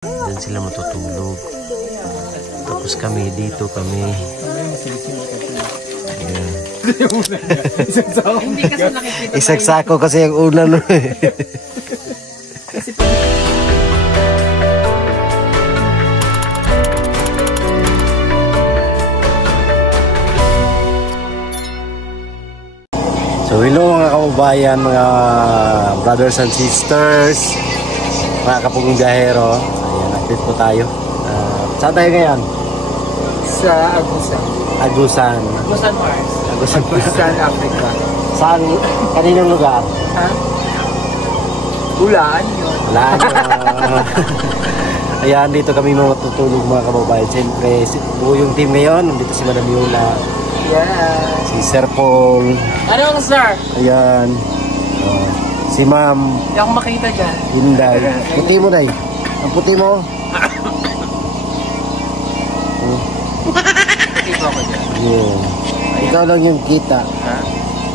Diyan sila matutulog. Tapos kami, dito kami. Ayan. Isagsako kasi yung ulan. So hello mga kababayan, mga brothers and sisters, mga kapugong biyahero. Ayan, update po tayo. Saan tayo ngayon? Sa Agusan. Agusan. Agusan Mars. Agusan, Agusan, Africa. Saan? Kaninong lugar? Ha? Hulaan yun. Wala na. Ayan, dito kami matutulog mga kababayan. Siyempre, buo yung team ngayon. Nandito si Madam Yola. Yeah. Si Sir Paul. Ano ang sir? Ayan. Si Ma'am. Hindi ako makita dyan. Hinday. Puti mo, Day. Ang puti mo. Puti ko ako dyan. Yeah. Ikaw lang yung kita. Ha?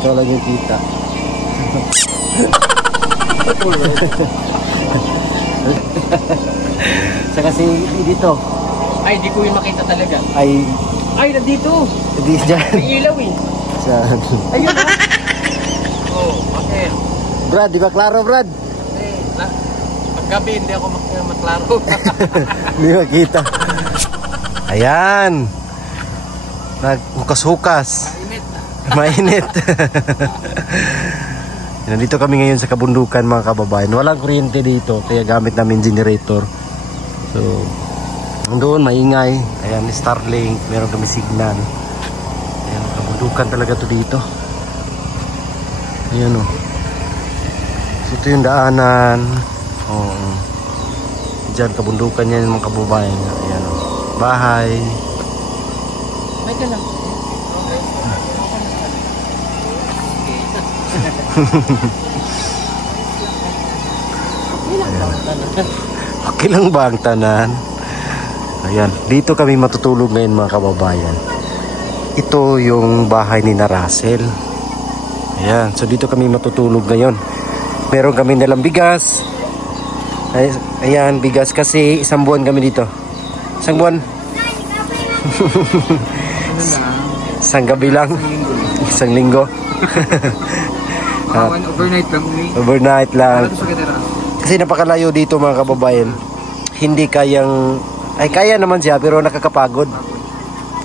Ikaw lang yung kita. Sa kasi dito. Ay, di ko yung makita talaga. Ay, nandito. hindi dyan. May ilaw eh. Saan? Ayun na. Oo, bakit? Brad, di ba klaro, Brad? Paggabi, hindi ako maklaro. Hindi makita. Ayan. Naghukas-hukas. Mainit. Mainit. Nandito kami ngayon sa kabundukan mga kababayan. Walang kuryente dito, kaya gamit namin generator. So, doon maingay. Ayan, Starlink. Meron kami signal. Ayan, kabundukan talaga to dito. Ayan o. So, ito yung daanan. Oo. Diyan, kabundukan yan mga kababayan. Ayan o. Bahay. May ka lang. Okay lang ba ang tanan? Ayan, dito kami matutulog ngayon mga kababayan. Ito yung bahay ni na Russell. Ayan, so dito kami matutulog ngayon. Meron kami nalang bigas. Ayan, bigas kasi isang buwan kami dito. Isang buwan. Isang gabi lang. Isang linggo. Overnight lang. Overnight lang. Kasi napakalayo dito mga kababayan. Hindi kayang... Ay, kaya naman siya pero nakakapagod.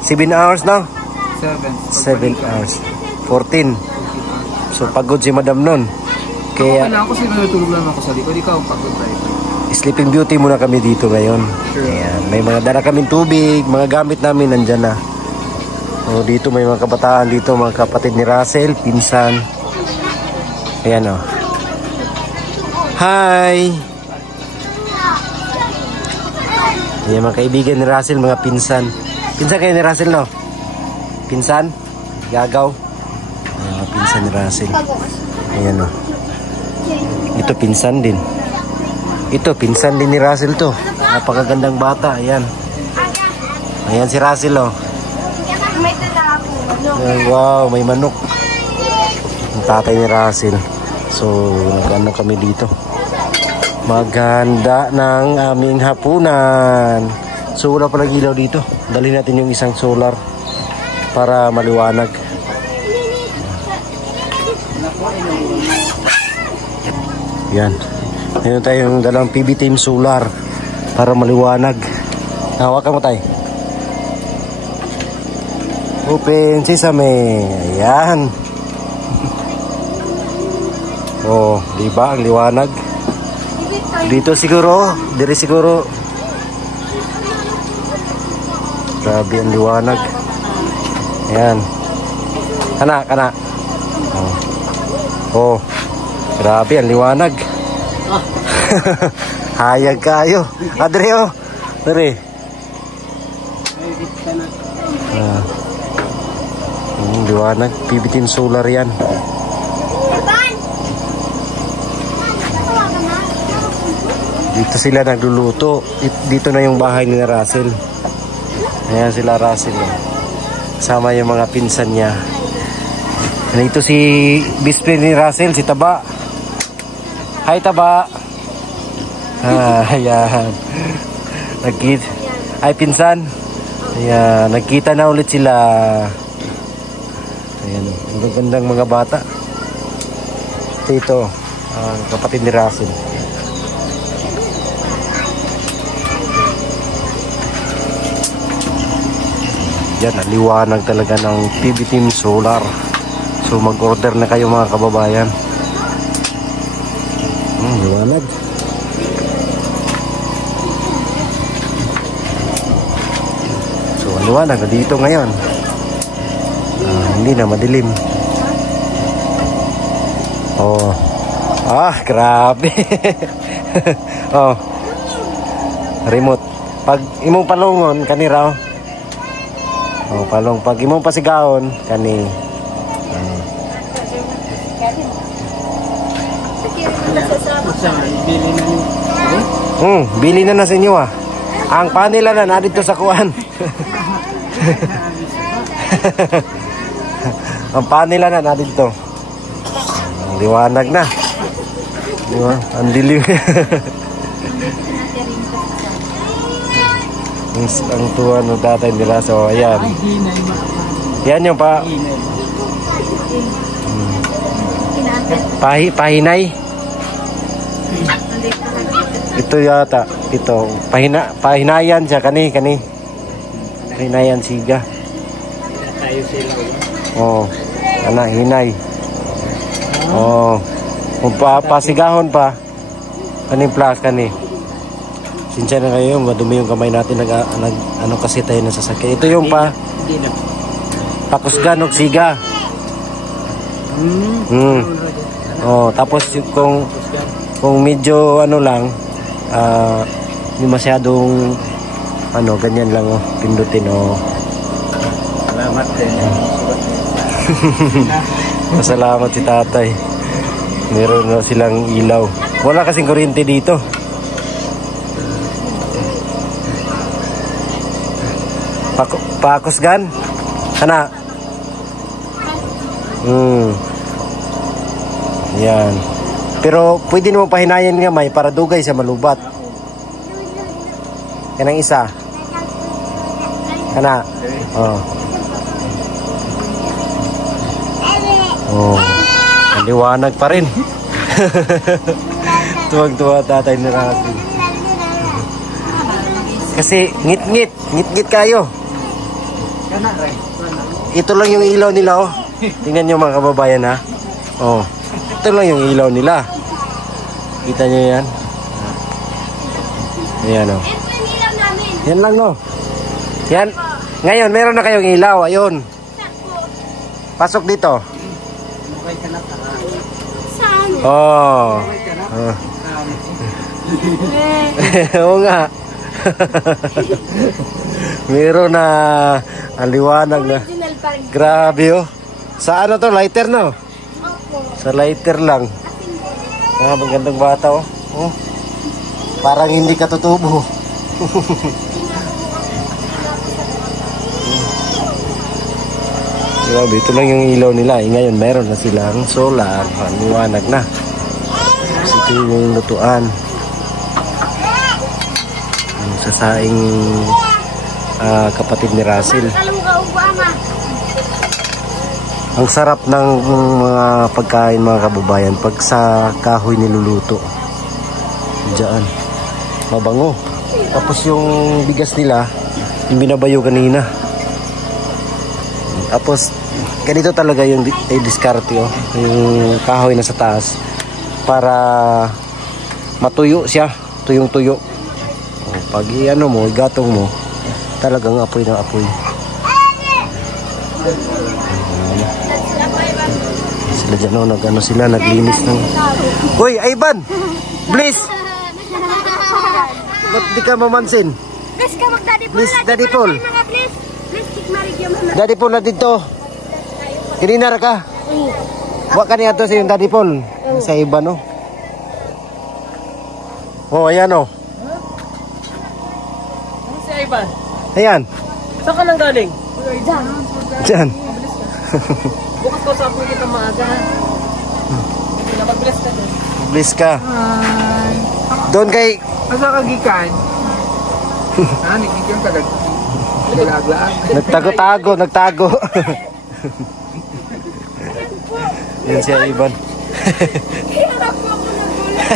7 hours na? 7 hours. 14. So, pagod si Madam nun. Kaya... Ako kasi natulog lang ako sa likod. Ikaw pagod tayo. Sleeping Beauty muna kami dito ngayon. Sure. Ayan, may mga dala kaming tubig. Mga gamit namin nandyan na. O, dito may mga kabataan dito. Mga kapatid ni Russell. Pinsan. Ayan o. Hi! Ayan mga kaibigan ni Russell, mga pinsan. Pinsan kayo ni Russell, no? Pinsan? Gagaw? Ayan mga pinsan ni Russell. Ayan o. Ito pinsan din. Ito pinsan din ni Russell to. Napakagandang bata. Ayan. Ayan si Russell o. Wow, may manok. Ang tatay ni Russell. So, nag-ano kami dito. Maganda ng aming hapunan. So, wala palang ilaw dito. Dalhin natin yung isang solar para maliwanag. Yan. Meron tayong dalang PB Team solar para maliwanag. Hawakan mo tayo. Open sesame. Ayan. Oh, di ba ang liwanag? Dito siguro, diri siguro. Grabe ang liwanag. Ayan. Kana. Oh. Grabe ang liwanag. Hayag kayo. Adreo. Dere. Liwanag. Pibitin solar yan. Dito sila nagluluto. Dito na yung bahay ni Russell. Ayan sila Russell. Kasama yung mga pinsan niya. Dito si best friend ni Russell, si Taba. Hi Taba. Ayan. Nagkita. Ay, pinsan. Ayan, nagkita na ulit sila. Ayan, ang gandang mga bata. Ito, kapatid ni Russell. Yan, aliwanag talaga ng PB Team Solar. So mag-order na kayo mga kababayan. Liwanag. So liwanag na dito ngayon. Hindi na madilim. Oh. Grabe. Oh. Remote. Pag imong palungon kanira. Oh, palong pag imong pasigaon kani. Bili na sa inyo Ang panila na dito sa kuan. Ang panila na dito. Liwanag na. Diba? Ang dilim. Ang tuwa ng tatay nila. So, ayan. Yan yung pahinay. Ito yata. Ito. Pahinayan siya. Kani. Pahinayan siga. Oh. Hinay. Oh. Kung pasigahon pa. Kaning plus kani. Sinsya na kayo. Madumi yung kamay natin. Ano kasi tayo nasasakyan. Ito yung pakusgan o siga. Oh, tapos kung medyo ano lang, hindi masyadong ganyan lang pindutin Salamat din. Masalamat si tatay. Meron na silang ilaw. Wala kasing kuryente dito. Pakusgan? Kana? Yan. Pero pwede naman pahinayan nga may para dugay sa malubat. Yan ang isa. Kana? Liwanag pa rin. Tuwag-tuwa tatay ni Rafi. Kasi ngit-ngit kayo. Ito lang yung ilaw nila Tingnan nyo mga kababayan ito lang yung ilaw nila. Kita nyo yan? Ayan Yan lang Yan. Ngayon meron na kayong ilaw. Ayun. Pasok dito. Oo nga. Meron na ang liwanag na. Grabe Sa ano to? Lighter Sa lighter lang. Magandang bata Parang hindi katutubo. Grabe, ito lang yung ilaw nila. Ngayon meron na silang solar. Liwanag na. Ito yung lutuan. Sa saing kapatid ni Russell. Ang sarap ng mga pagkain mga kababayan pag sa kahoy niluluto. Diyan. Mabango. Tapos yung bigas nila, yung binabayo kanina. Tapos ganito talaga yung diskarte yung kahoy na sa taas para matuyo siya, tuyong-tuyo. Pag mo, igatong mo, talagang apoy na apoy. Sila dyan sila naglinis ng. Uy, Ivan! Please! Ba't di ka mamansin? Please ka mag-Daddy Paul. Please, Daddy Paul. Please, Daddy Paul na dito. Kininar ka? Wak ka niya to sa yung Daddy Paul. Sa iba ayan Si Ivan. Ayan. Saan ka nang galing? Diyan. Bukas ko sa apoy kita maaga. Mag-bless ka din. Bless ka. Doon kay. Asa ka gikan? Nagiging ka naglaaglaan. Nagtago. Yan siya, Ivan. Hirap po ako nagulat.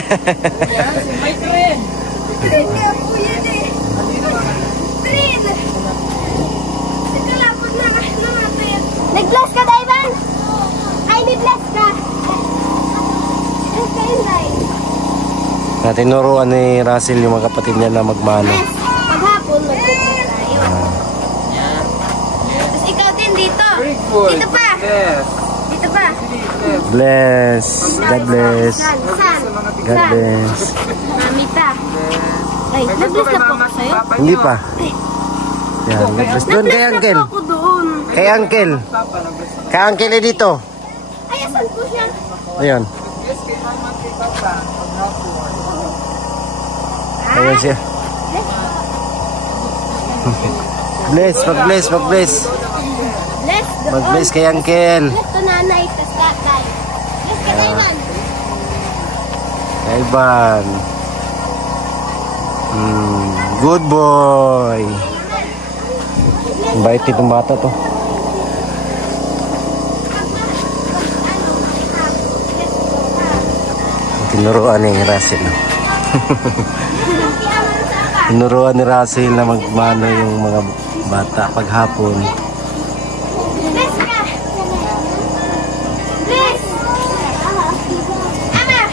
Yan, si my friend. Trin nga po yan eh. Trin! Nakalapot na natin. Nag-bless ka, Daivan? Ay, may bless ka. Bless ka yun, Dai. Tinuruan ni Russell yung mga kapatid niya na magmano. Yes. Paghapon, mag-bless tayo. Tapos ikaw din dito. Dito pa. Yes. Dito pa. Bless. God bless. San? God bless. Mamita. Ay, nag-bless na po ako sa'yo. Hindi pa. Yan, God bless. Doon kay Nag-bless Uncle. na po ako doon. Kay Uncle. Kay Uncle eh dito. Ay, asan po siya? Ayun. Yes, kay mama, kay papa. Paghapon. Ayun siya. Bless, mag-bless. Bless doon. Mag-bless kay Uncle. Bless to nanay, tas tatay. Bless ka, Daivan. Kay Ivan. Good boy. Ang bait itong bata to. Tinuruan ni Russell. Tinuruan ni Russell na magmano yung mga bata paghapon. Bless ka. Bless. Ama.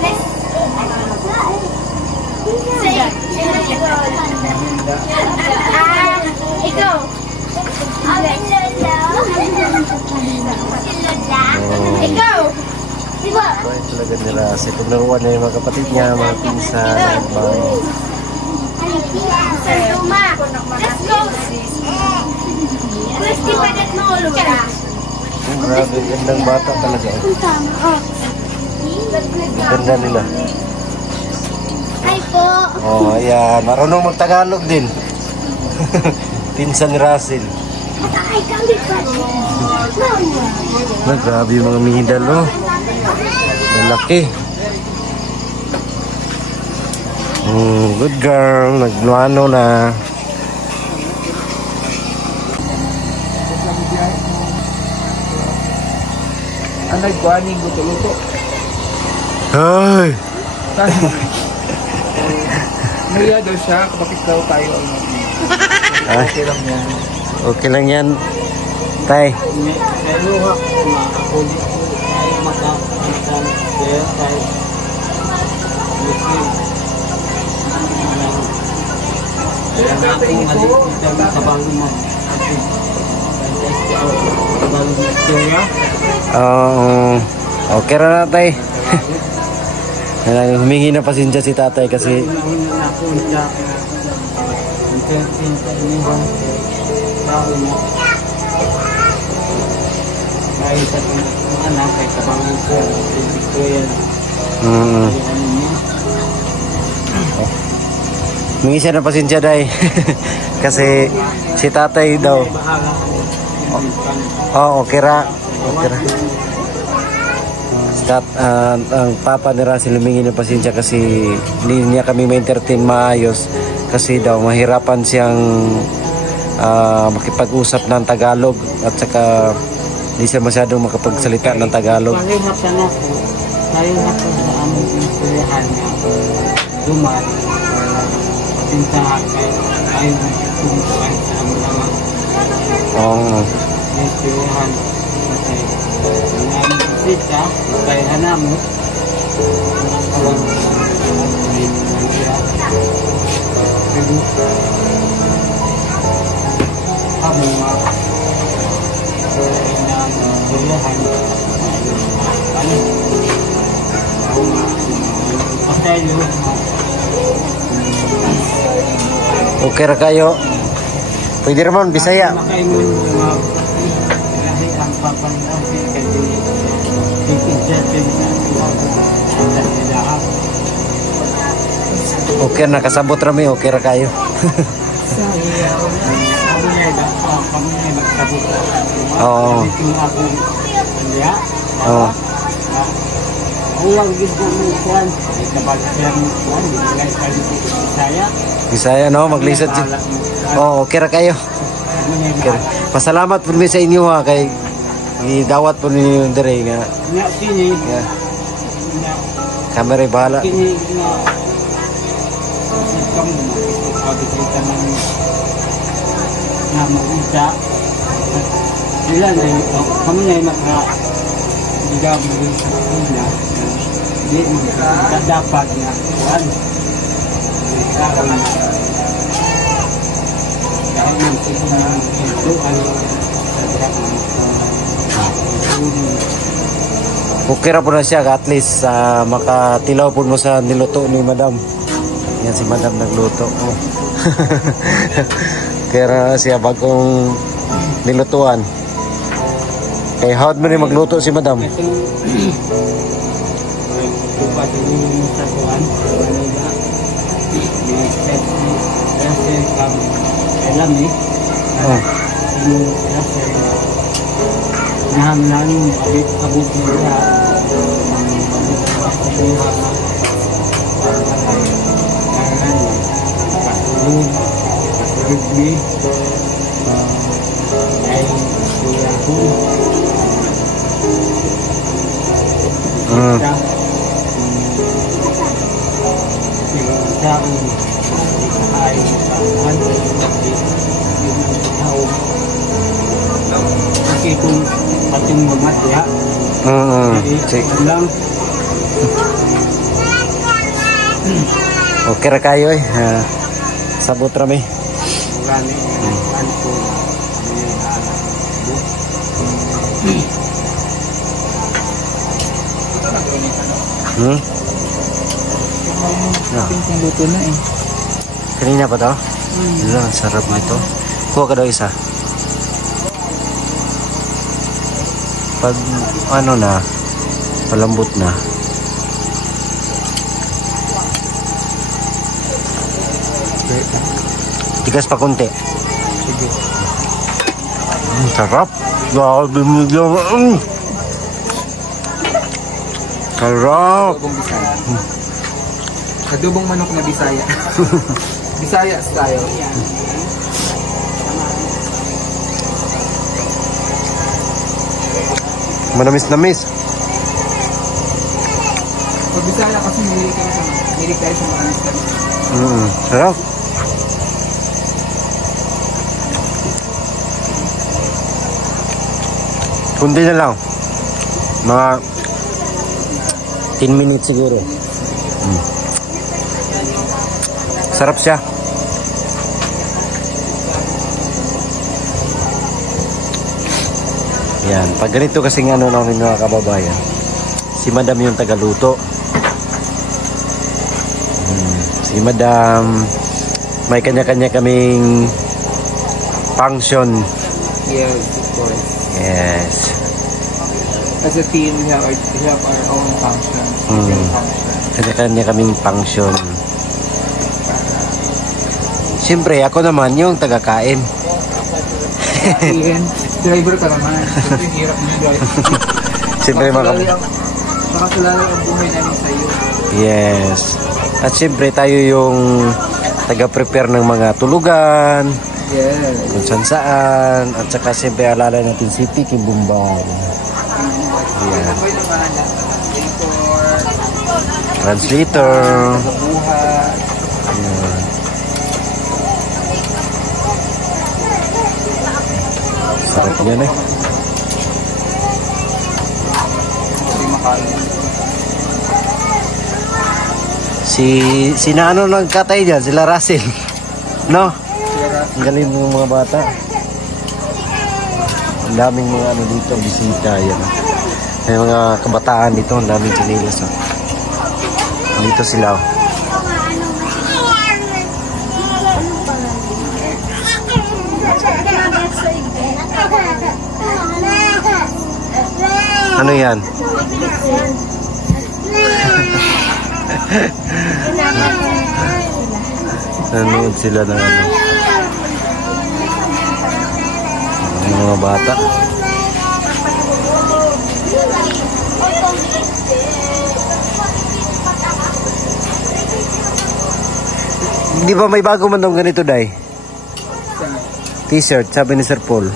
Bless. Say. Ikaw. Ikaw. Diba? Bait talaga ni Russell. Tinuruan niya yung mga kapatid niya, mga pinsan, mga... Luma. Let's go. Let's keep it at no lura. Grabe, gandang bata talaga. Ganda nila. Hi po. Oh, ayan. Marunong mag-Tagalog din. Pinsan ni Russell. Ay, kami pa. Grabe yung mga mihidal, oh. Malaki. Good girl. Nagluano na. Ang nagkuhaning luto-luto. Ay! Maya daw siya, kapag daw tayo ang okay lang yan. Okay lang yan. Tay. Pero nga, ako tayo makakakitan kaya tayo kaya na akong malimutan sa bagong Okay ra na, tay. Humingi na pasensya si tatay kasi humingi siya na pasensya, day. Kasi si tatay daw okay ra. Ang papa ni Russell humingi ng pasensya kasi hindi niya kami ma-entertain maayos kasi daw mahirapan siyang makipag-usap ng Tagalog at saka hindi siya masyadong makapagsalita ng Tagalog. Mahirapan ako. Mahirapan sa aming insulihan niya. Duman. Patintahan kayo. Ayaw na kumukuhan sa aming naman. Oo. Insulihan. Kasi ang aming bisita, kaya hanamo. Alam mo. Kami mga Okay ra kayo. Pwede naman Bisaya. Okay na kasabot rami, okay ra kayo. Oo. Oo. Huwag gid ko mo kuan. Kabalikan mo kuan, nilay ka dito sa Bisaya. Bisaya no, maglisod si. Oh, okay ra kayo. Okay. Pasalamat po mi sa inyo ha kay idawat po ninyo dire nga. Nya sini. Yeah. Nya Kamera bahala. kini nga kamu pagkikita namin na mag-isa sila na kami na yung nag-gagawin din sa kanila hindi dapat na kuhan dahil nang sige na ito ano sa direct Okay ra po na siya at least makatilaw po mo sa niluto ni Madam. Yan si Madam nagluto. Oh. Kaya na siya bagong nilutuan. Kaya hawad mo rin magluto si Madam. itong tupat yung sa kuhan kasi alam Oh. yung kasi nahanglan abot nila rugby ay kuya ko kasi kung pating mamat ya lang Okay ra kayo eh. Sabot ra mi. gani ko Yeah. luto na eh. Kanina pa to? Ang sarap nito. Kuha ka daw isa. Pag ano na, malambot na. Tigas pa konti. Sige. Sarap. Grabe mo dyan. Sarap. Adobong Bisaya. Adobong manok na Bisaya. Bisaya style. Manamis-namis. Pag Bisaya kasi hilig tayo sa mga namis. Sarap. Kundi na lang. Mga 10 minutes siguro. Sarap siya. Yan. Pag ganito kasing ano namin mga kababayan, si Madam yung tagaluto. Si Madam, may kanya-kanya kaming function. Yes, of course. Yes. As a team, we have our own function. Kanya-kanya kaming function. Siyempre, ako naman yung tagakain. Ian, driver ka naman. Siyempre, hirap mo yung driver. Siyempre, Makasulali ang buhay namin sa iyo. yes. At siyempre, tayo yung taga-prepare ng mga tulugan, Yes. kung saan-saan. At saka siyempre, alala natin si Tiki Bumbang. Yan. Ako yung naman, Translator. buhay. Yan. Sarap yan eh. Hindi makain. Si Nano nagkatay dyan, sila Russell. No? Ang galing ng mga bata. Ang daming mga ano dito, bisita. Yan. May mga kabataan dito, ang daming sinilas. Oh. Dito sila. Oh. Ano yan? Nanood sila ng ano. Ang mga bata. Di ba may bago man daw ganito, Day? T-shirt, sabi ni Sir Paul.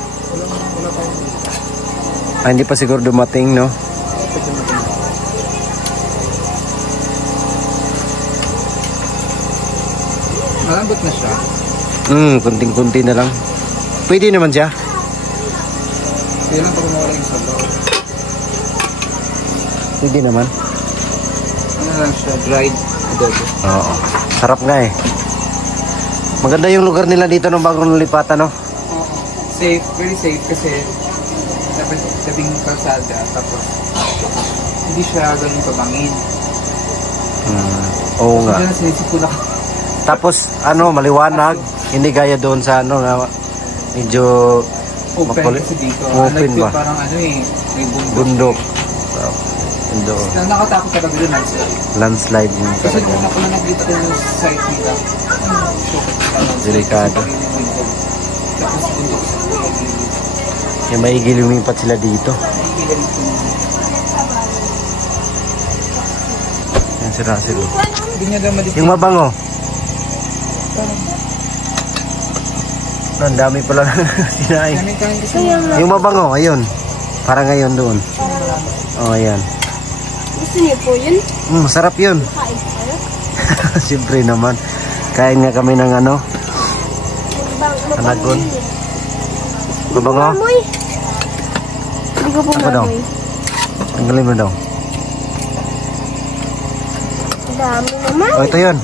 Hindi pa siguro dumating, no? Malambot na siya. Kunting-kunti na lang. Pwede naman siya. Kaya lang pag mawala yung sabaw. Pwede naman. Ano lang siya, dried adobo. Oo. Sarap nga eh. Maganda yung lugar nila dito nung bagong lipatan, no? Oo. Safe, very safe kasi dapat tabing kalsada tapos hindi siya ganun pabangin. Oo nga. Kasi sinisip ko na. Tapos, maliwanag. Hindi gaya doon sa nga medyo Open kasi dito. Open ba? Parang may bundok. Doon. Nakatakot talaga doon Landslide yung kasi talaga. kung ako na nakita ko yung site nila, Delikado. tapos bundok sa Kaya maigil lumipat sila dito. Yan si Russell. Hindi niya daw madikit. Yung mabango. Ang dami pala sinain. Namin kain kasi Yung mabango, ayun. Para ngayon doon. Oh, ayan. Gusto niyo po yun? Masarap yun. Kain kayo? Siyempre naman. Kain nga kami ng Anagon. Mabango? Mamoy. Hindi ko po Ako daw. mamoy. Tanggalin mo daw. Ang dami naman. Oh, ito yun.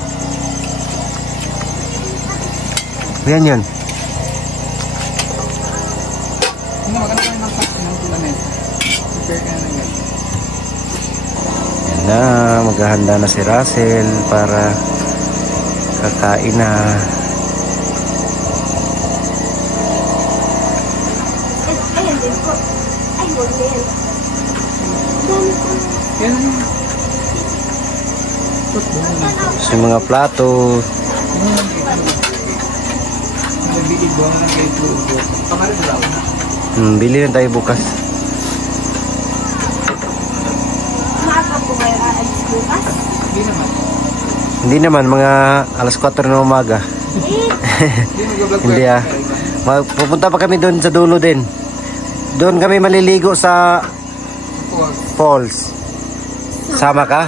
Yan yun. maganda kayo ng tulanet. Prepare ka na ng ganyan. Yan na. Maghahanda na si Russell para kakain na. Ayan din po. Ay, huwag na yan. Dami ko. Yan na. So, yung mga plato. Nagbilig ba ng kayo tubo? Pamarin daw. Bili na tayo bukas. Maaga po kayo aalis bukas? Hindi naman. Hindi naman, mga alas 4 na umaga. Hindi mag-vlog Hindi kayo. Pupunta pa kami doon sa dulo din. Doon kami maliligo sa falls. Sama ka?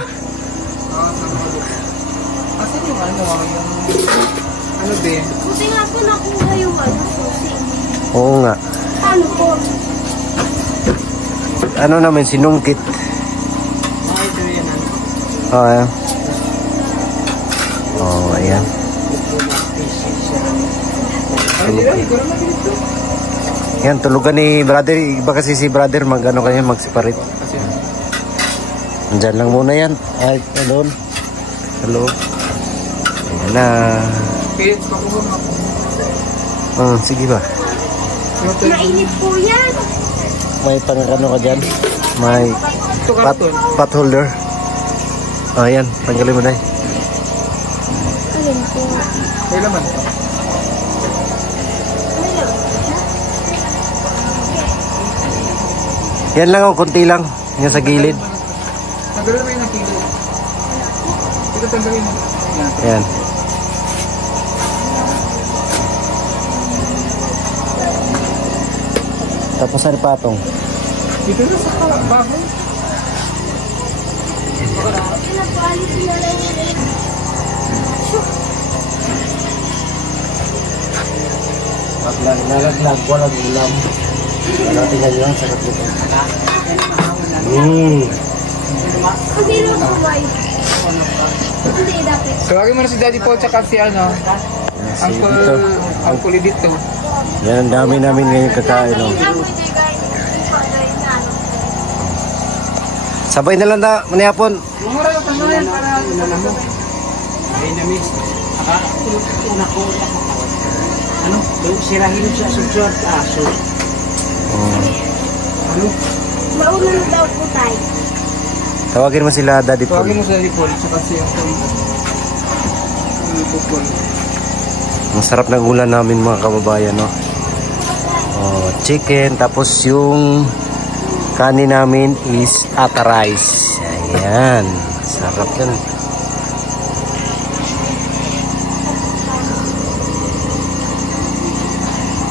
Asan yung ano din? Buti nga po nakuha yung susi. Oo nga. Paano po? Ano naman, sinungkit. Oh, ayan. Oh, ayan. Yan, tulugan ni brother. Iba kasi si brother, mag-separate. Diyan lang muna yan. Ay, doon. Hello. Ayan na. Sige ba? Mainit po yan. May pangakano ka dyan? May pot holder. Oh, ayan. Tanggalin mo na. Alin po? May laman. Yan lang, konti lang. Yan sa gilid. Tanggalin mo yung nakilo. Ito tanggalin mo. Ayan. Tapos ano patong? Dito na sa baboy. Pinapaalis na lang yan. Nalaglag, walang ulam. Wala tingnan yun, sarap nito. Hindi lang po ba? Hindi dapat. Tawagin mo na si Daddy Paul tsaka si Uncle dito. Yan ang dami namin ngayon kakain. No? Sabay na lang na, manihapon. Mura yung tanggalin para Ay namin, una ko, sirahin siya susunod aso. Mauna na daw po tayo. Tawagin mo sila Daddy Paul. Tawagin mo si Daddy Paul tsaka si Uncle. Ang sarap ng ulan namin mga kababayan, no? Oh, chicken, tapos yung kanin namin is ata rice. Ayan, sarap yan.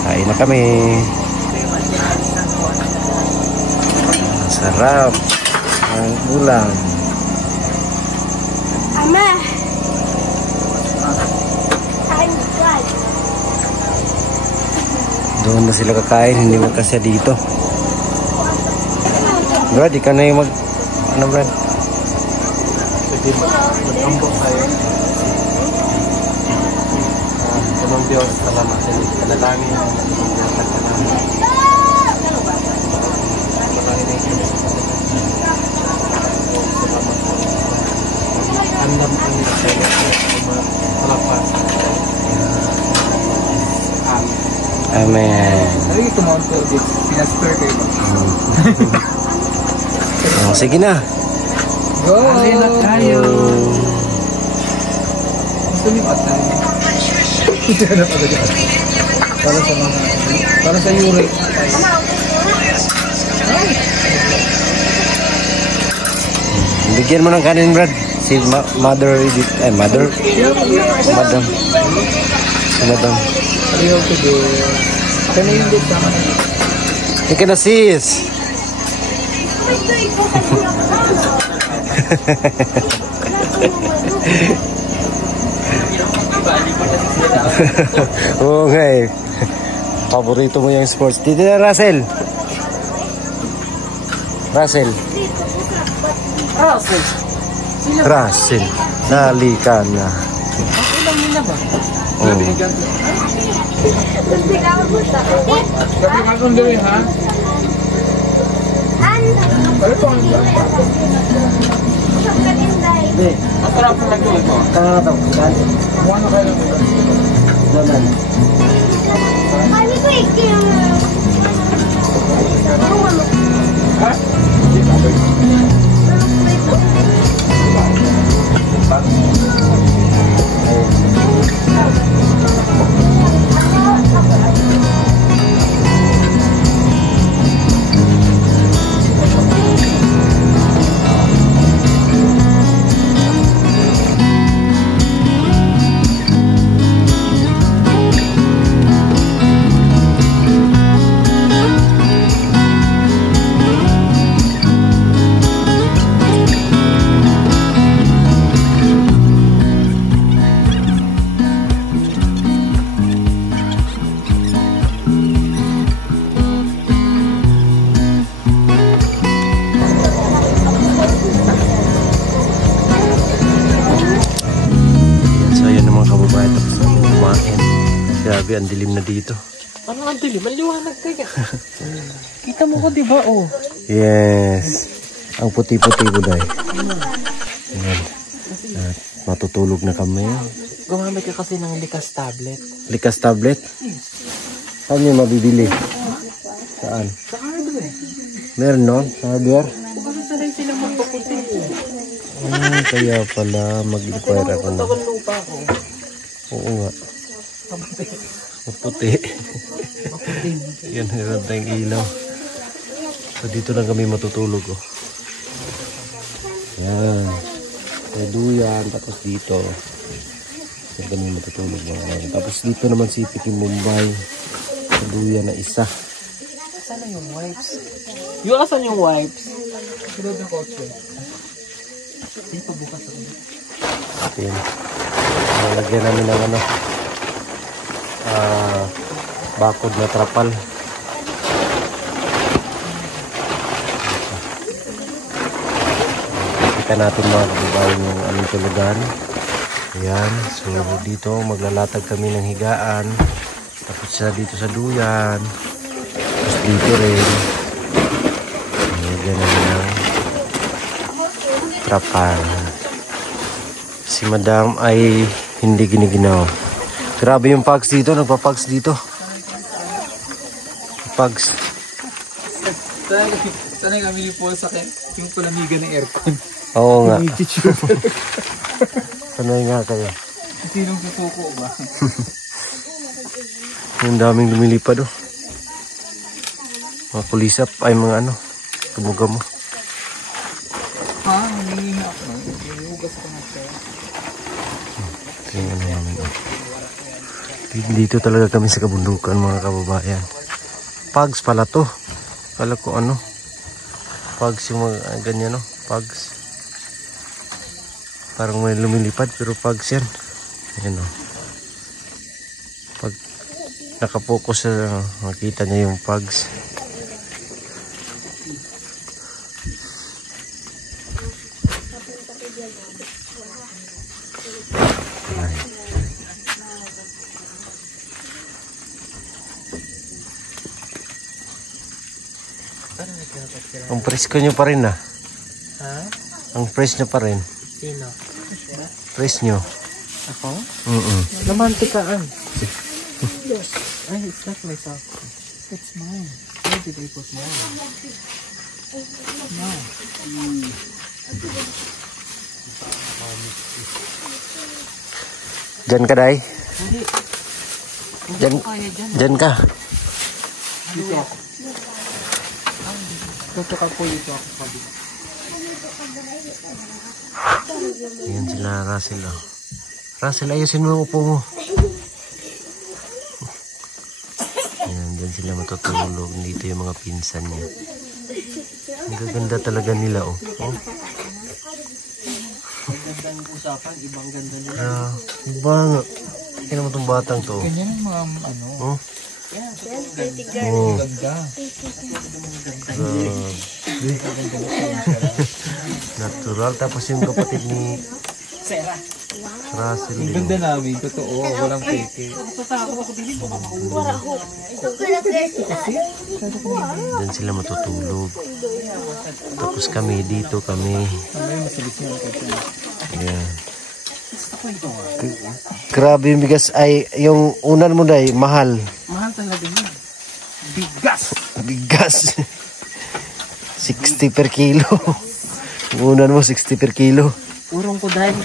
Kain na kami. Sarap ang ulam. Ama! Kain ka. Doon na sila kakain, hindi mo kasi dito. Brad, ikaw na yung mag... Ano, Brad? Sige, mag-ambok tayo. Punong Diyos, salamat sa iyo. Panalangin. Andam ang saya melapas. Amen. Lagi ito Mount Orbit, pinaspare kayo ba? Oh, sige na. Go! Alila tayo! Gusto niyo pa tayo? Para sa mga... Para sa Yuri. Bigyan mo ng kanin, Brad. Si Mother Edith. Mother? Madam. Si Madam. Ayaw ko doon. Kaya na yung date sama na yun. Ika na, sis. Oo nga eh. Paborito mo yung sports. Dito na, Russell. Russell. Russell. Dali ka na. Ilang nila ba? Oh. Sabi ka kung doon ha? Ano po ang ang sarap na nag-doon ito. Tanga na ito. Kumuha na kayo ng ito. Dadan. Mami ko ikim. Ha? Grabe, ang dilim na dito. Ano ang dilim? Maliwanag kaya. Kita mo ko, di ba? Oh. Yes. Ang puti-puti ko dahil. Ayan. At matutulog na kami. Gumamit ka kasi ng likas tablet. Likas tablet? Saan nyo mabibili? Saan? Sa hardware. Meron no? Sa hardware? Kasi sanay sila magpaputi. Kaya pala mag-inquire ako na. Tagal lupa ako. Oo nga. Maputi. Yan, meron tayong ilaw. So dito lang kami matutulog. Oh. Yan. May duyan. Tapos dito. Yan kami matutulog. Tapos dito naman si Pikin Mumbai. May duyan na isa. Sana yung wipes? Yung asan yung wipes? Sunod ng kotse. Dito bukas ako. Yan. Lagyan namin ng ano. Bakod na trapal. Kita natin mga kababayan yung aming tulugan. Ayan. So dito maglalatag kami ng higaan. Tapos dito sa duyan. Tapos dito rin. Lagyan namin ng trapal. Si Madam ay hindi giniginaw. Grabe yung pugs dito. Nagpa-pugs dito. Pugs. Sanay kami ni Paul sa yung palamigan ng aircon. Oo nga. Sanay nga kayo. Sinong tutuko ba? Yung daming lumilipad oh. Mga kulisap ay mga ano. Tumuga mo. Ha? Nangingiha ako. Hugas ako na siya. Ito yung ano namin oh. Dito talaga kami sa kabundukan mga kababayan. Pugs pala to. Kala ko ano. Pugs yung mga ganyan no. Pugs. Parang may lumilipad pero pugs yan. Ayan o. Pag nakapokus sa makita niya yung pugs. Ang presko nyo pa rin ah. Ha? Ang fresh nyo pa rin. Sino? Fresh nyo. Ako? Namantikaan. Ay, it's not my sock. It's mine. Where did I put mine? No. Diyan ka, Day? Hindi. Diyan, Kaya dyan. diyan ka. Dito ako. Dito ka po dito ako sabi. Ayan sila Russell oh. Russell, ayusin mo ang upo mo. Ayan, dyan sila matutulog. Dito yung mga pinsan niya. Ang gaganda talaga nila oh. Oh. Ganda ng usapan, ibang ganda nila. Iba nga. Kaya naman itong batang to. Ganyan ang mga ano. Oh. Ganda. Oh. Ganda. Natural. Tapos yung kapatid ni Sera. Russell. Ang ganda namin, totoo. Walang peke. Diyan sila matutulog. Tapos kami dito kami. Mamaya masilis niya ako siya. Ayan. Grabe yung bigas ay yung unan mo Day, mahal. Mahal talaga yun. Bigas! Bigas. 60 per kilo. Unan mo 60 per kilo. Urong ko dahil,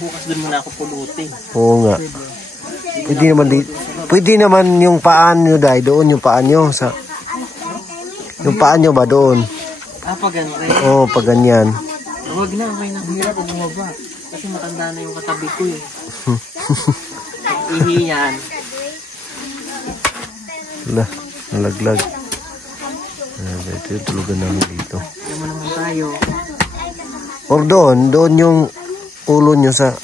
bukas dun muna ako pulutin. Oo nga. Pwede naman yung paan nyo Day, doon yung paan nyo sa yung paan nyo ba doon? Pag ganyan. Oo, pag ganyan. Huwag na, okay na. Hirap kung bumaba. Kasi matanda na yung katabi ko eh. Ihi yan. Wala, nalaglag. Ito yung tulugan namin dito. Alam mo naman tayo. Or doon yung ulo nyo sa...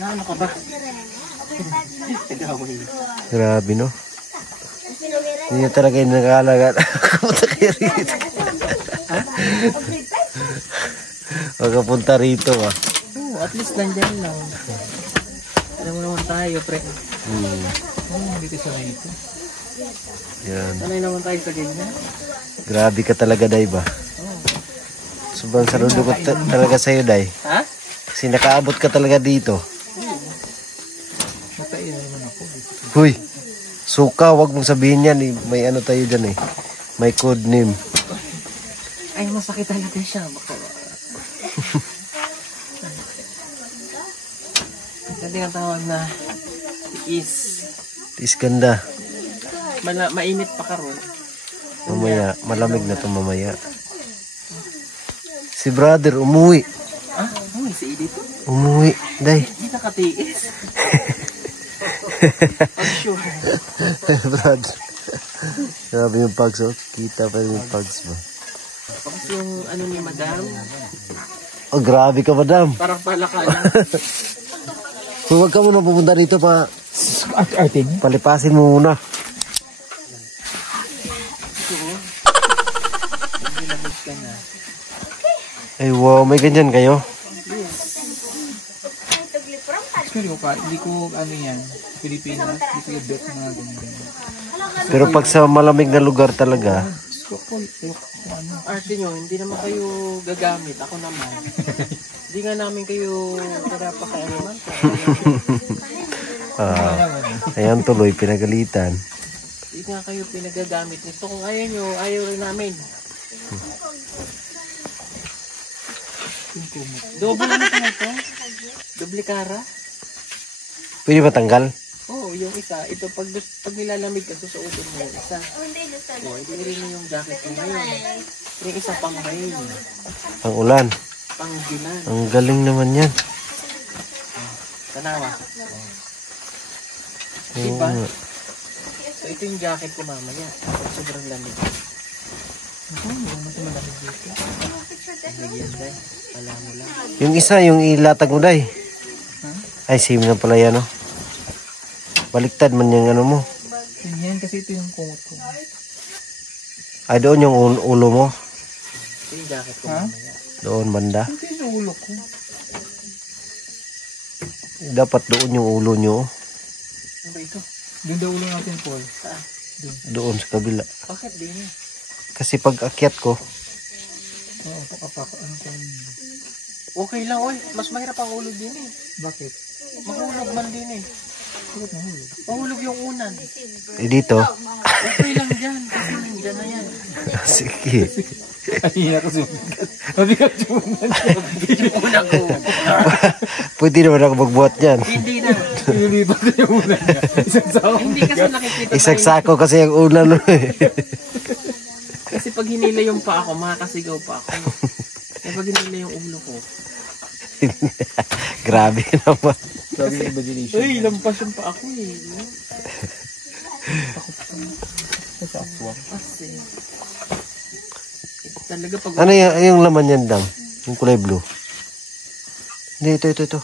Ano ka ba? Grabe no? Hindi na talaga yung nakalaga. Kapunta kayo rito. Magkapunta rito ah. At least nandyan lang. Alam mo naman tayo, pre. Dito sa rito. Yan. Sanay naman tayo sa ganyan. Grabe ka talaga, Day ba? Sobrang saludo ko talaga sa'yo, Day. Ha? Kasi nakaabot ka talaga dito. Matay naman ako. Huy! Suka, wag mong sabihin yan. Eh. May ano tayo dyan eh. May code name. Ay, masakit talaga siya. Baka... Hindi ang tawag na Tis ganda. mainit pa karon. Mamaya, malamig na to mamaya. Si brother, umuwi. Ah, umuwi si dito? Umuwi, Day. Hindi nakatiis. Sure. Brother. Grabe yung pugs, oh. Kita pa yung pugs ba? Tapos yung ano ni madam, Oh, grabe ka, madam. parang palaka lang. Huwag ka muna pupunta dito pa. Arte niya? Palipasin mo muna. Ay, wow. May ganyan kayo? Hindi ko ano yan, Pilipinas, hindi ko bet na ganyan. Pero pag sa malamig na lugar talaga. Arte nyo, hindi naman kayo gagamit. Ako naman. Hindi nga namin kayo pinapakialaman. Ayan tuloy, pinagalitan. Hindi nga kayo pinagagamit nito. Kung ayaw nyo, ayaw rin namin. Doble na ito. Doble kara. Pwede ba tanggal? Oo, yung isa. Ito, pag nilalamig ka, susuotin mo yung isa. Oo, hindi rin yung jacket mo ngayon. Yung isa pang ngayon. Ang ulan. Panggilan. Ang galing naman yan. Tanawa. Oo Diba? nga. So ito yung jacket ko mamaya. Sobrang lamig. Hindi naman ito malamig dito. Lagyan tayo. Wala mo lang. Yung isa, yung ilatag mo day. Ay, same na pala yan, oh. Baliktad man yung ano mo. Yan kasi ito yung kumot ko. Ay, doon yung ulo mo. Ito yung jacket ko mamaya. Doon, banda. Ito yung ulo ko. Dapat doon yung ulo nyo. Ano ba ito? Doon daw ulo natin, Paul. Saan? Doon sa kabila. Bakit din eh? Kasi pag akyat ko, Oo, ano pa yun? Okay lang, oy. Mas mahirap ang ulog din eh. Bakit? Mahulog man din eh. Bakit mahulog? Mahulog yung unan. dito. Okay lang dyan. Kasi nandyan na yan. Sige. Kanina ko sumigat. Mabigat yung unan. Mabigat yung unan ko. Pwede naman ako magbuhat yan. Hindi na. Pinilipat na yung unan niya. Isang sako. Hindi kasi nakikita. Isang sako kasi yung ulan mo eh. Kasi pag hinila yung pa ako, makakasigaw pa ako. Kaya pag hinila yung ulo ko. Grabe naman. Sabi yung imagination. Uy, lampas yung pa ako eh. Kasi ako. Kasi. Talaga pag... Ano yung laman yan, Dam? Yung kulay blue. Hindi, ito.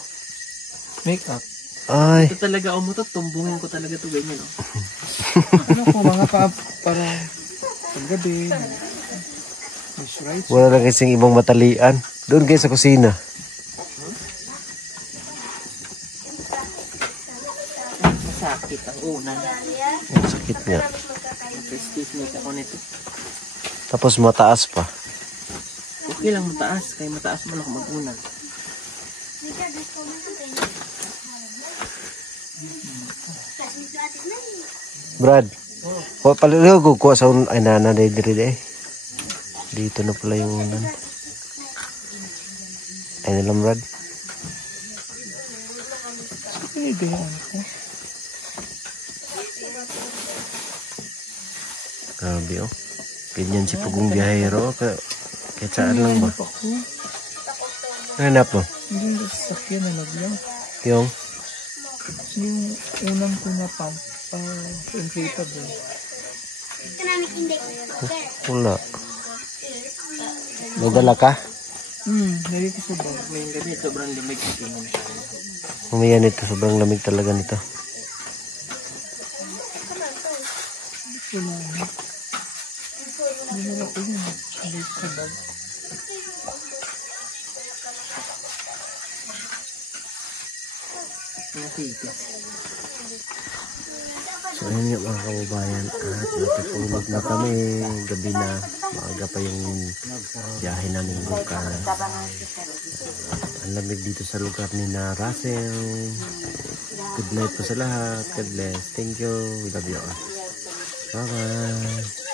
Make-up. Ay. Ito talaga, umutot, tumbungin ko talaga ito ganyan, no? Ano ko, mga para paggabi, moisturize. Wala na kasing ibang matalian. Doon kayo sa kusina. Masakit ang unan. Ang sakit nga. Prestige ako nito. Tapos mataas pa. Okay lang mataas, kaya mataas mo lang ako mag-unan. Brad. O, paliliw ko kuha sa ay nanay diri eh. Dito na pala yung unan. Ay nalang, Brad. Hindi yan ako. Grabe oh. Ganyan si Pugong Biyahero. Kahit saan lang ba? Hanap mo? Hindi yung sasakyan na naglang. Yung? Yung unang ko na pump. Inflatable. Economic index. Wala. May dala ka? Nari ko sa bag. Ngayong gabi, sobrang limig. Umiyan ito. Sobrang lamig talaga nito. Wala na. Hindi na ako yun. Nari ko sa bag. Nakita. So ayun nga mga kababayan, at natutulog na kami, gabi na, maaga pa yung biyahe namin bukas. Ang lamig dito sa lugar ni na Russell. Good night po sa lahat, God bless, thank you, we love you all. Bye bye.